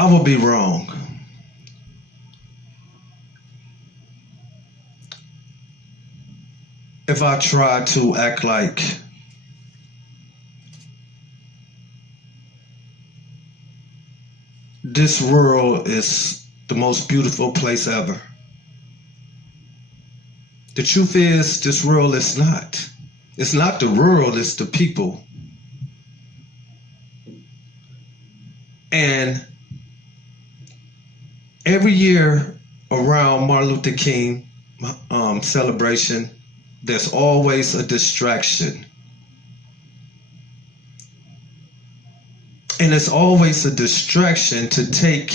I would be wrong if I tried to act like this world is the most beautiful place ever. The truth is, this world is not. It's not the world, it's the people. And every year around Martin Luther King celebration, there's always a distraction. And it's always a distraction to take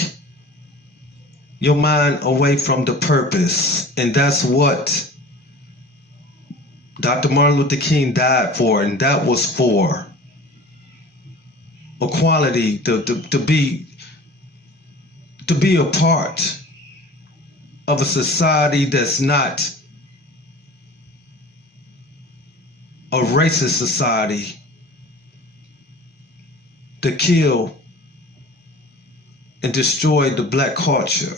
your mind away from the purpose. And that's what Dr. Martin Luther King died for, and that was for equality, to be a part of a society that's not a racist society, to kill and destroy the black culture.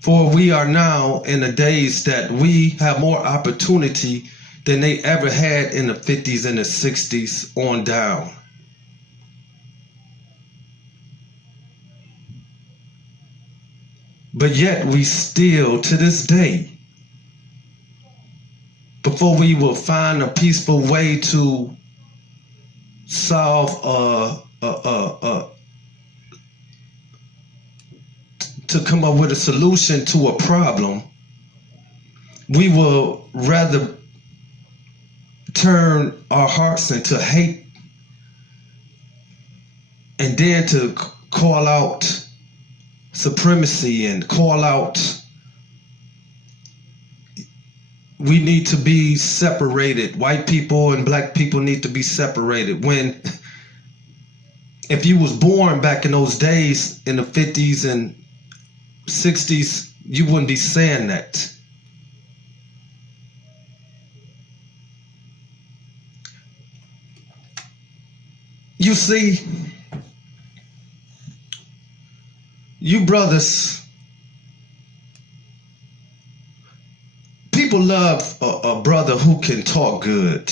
For we are now in the days that we have more opportunity than they ever had in the 50s and the 60s on down. But yet we still, to this day, before we will find a peaceful way to solve to come up with a solution to a problem, we will rather turn our hearts into hate and then to call out supremacy and call out we need to be separated. White people and black people need to be separated. When if you was born back in those days in the 50s and 60s, you wouldn't be saying that. You see, you brothers, people love a brother who can talk good,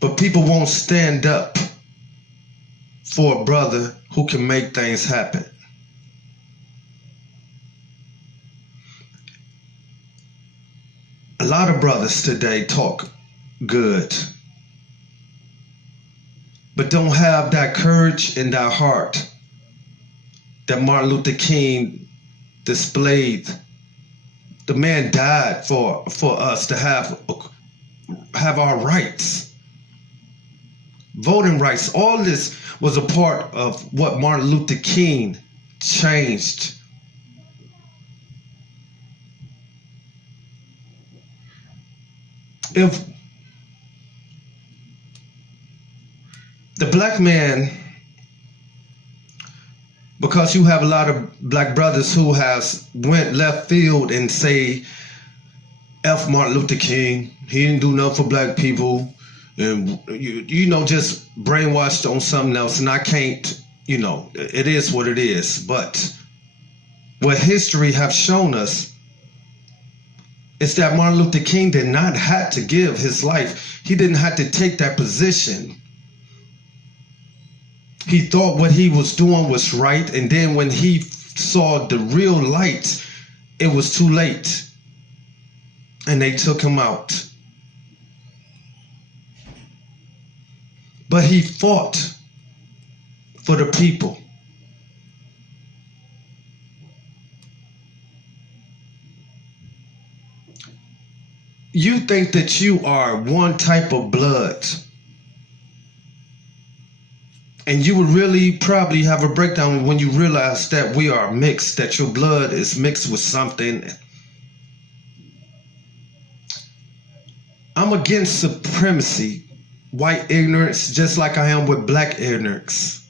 but people won't stand up for a brother who can make things happen. A lot of brothers today talk good, but don't have that courage in their heart that Martin Luther King displayed. The man died for us to have our rights, voting rights. All this was a part of what Martin Luther King changed. If the black man, because you have a lot of black brothers who has went left field and say, F Martin Luther King, he didn't do nothing for black people, and you know, just brainwashed on something else, and I can't, you know, it is what it is. But what history have shown us is that Martin Luther King did not have to give his life. He didn't have to take that position. He thought what he was doing was right, and then when he saw the real light, it was too late, and they took him out. But he fought for the people. You think that you are one type of blood, and you would really probably have a breakdown when you realize that we are mixed, that your blood is mixed with something. I'm against supremacy, white ignorance, just like I am with black ignorance.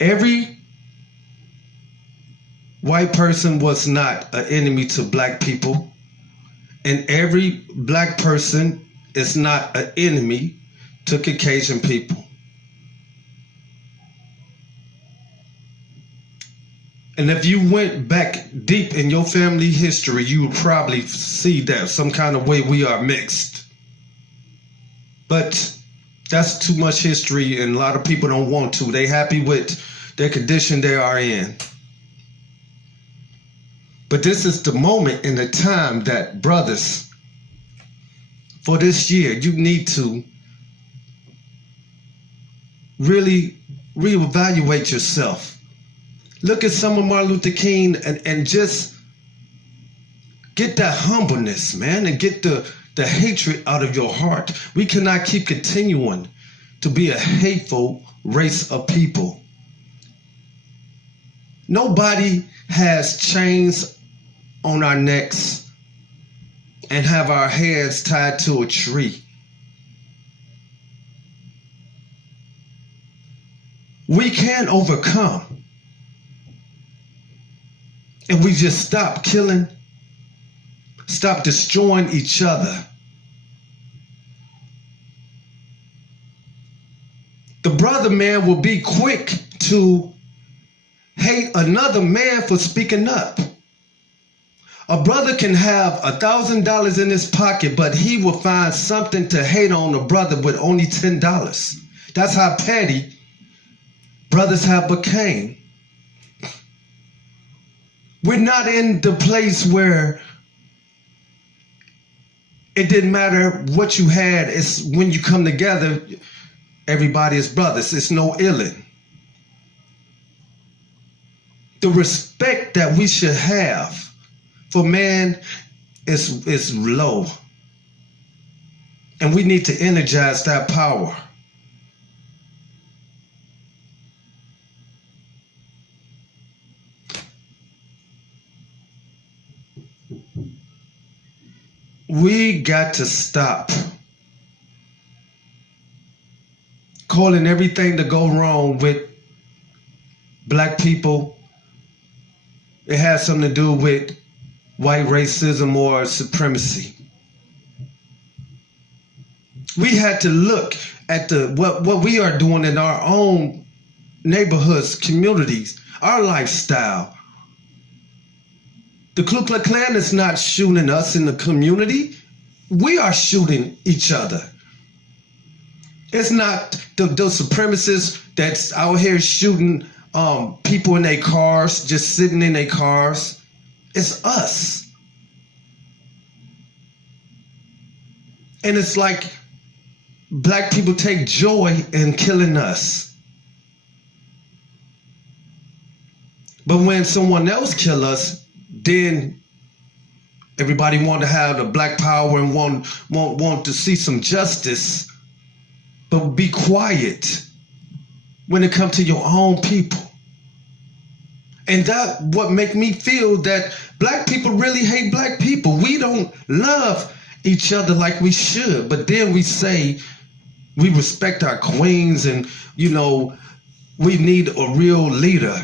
Every white person was not an enemy to black people, and every black person is not an enemy to Caucasian people. And if you went back deep in your family history, you would probably see that some kind of way we are mixed. But that's too much history, and a lot of people don't want to. They happy with their condition they are in. But this is the moment in the time that, brothers, for this year, you need to really reevaluate yourself. Look at some of Martin Luther King and just get that humbleness, man, and get the hatred out of your heart. We cannot keep continuing to be a hateful race of people. Nobody has chains on our necks and have our heads tied to a tree. We can overcome. If we just stop killing, stop destroying each other. The brother man will be quick to hate another man for speaking up. A brother can have $1,000 in his pocket, but he will find something to hate on a brother with only $10. That's how petty brothers have become. We're not in the place where it didn't matter what you had. It's when you come together, everybody is brothers. It's no illin. The respect that we should have for man is low. And we need to energize that power. We got to stop calling everything to go wrong with black people. It has something to do with white racism or supremacy. We had to look at what we are doing in our own neighborhoods, communities, our lifestyle. The Ku Klux Klan is not shooting us in the community. We are shooting each other. It's not those supremacists that's out here shooting people in their cars, just sitting in their cars. It's us. And it's like black people take joy in killing us. But when someone else kills us, then everybody want to have the black power and want to see some justice, but be quiet when it comes to your own people. And that what make me feel that black people really hate black people. We don't love each other like we should, but then we say we respect our queens and, you know, we need a real leader.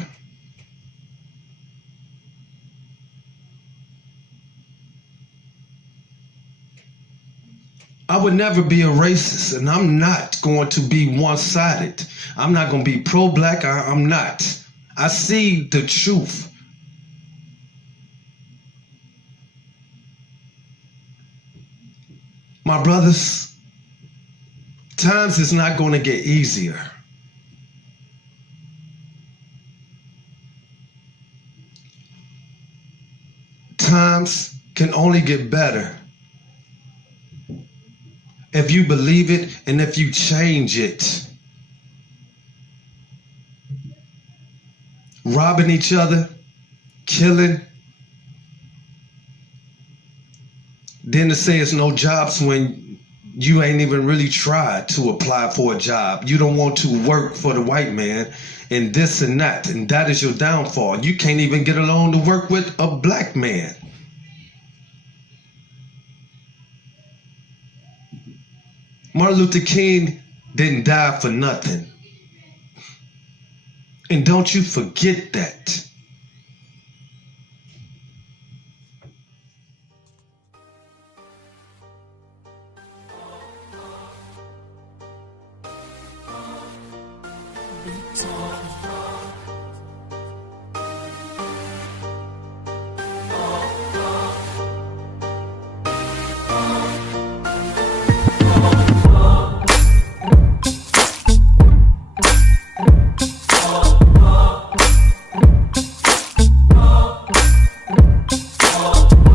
I would never be a racist, and I'm not going to be one-sided. I'm not going to be pro-black. I'm not. I see the truth. My brothers, times is not going to get easier. Times can only get better if you believe it and if you change it. Robbing each other, killing. Then to say it's no jobs when you ain't even really tried to apply for a job. You don't want to work for the white man and this and that. And that is your downfall. You can't even get along to work with a black man. Martin Luther King didn't die for nothing. And don't you forget that. It's all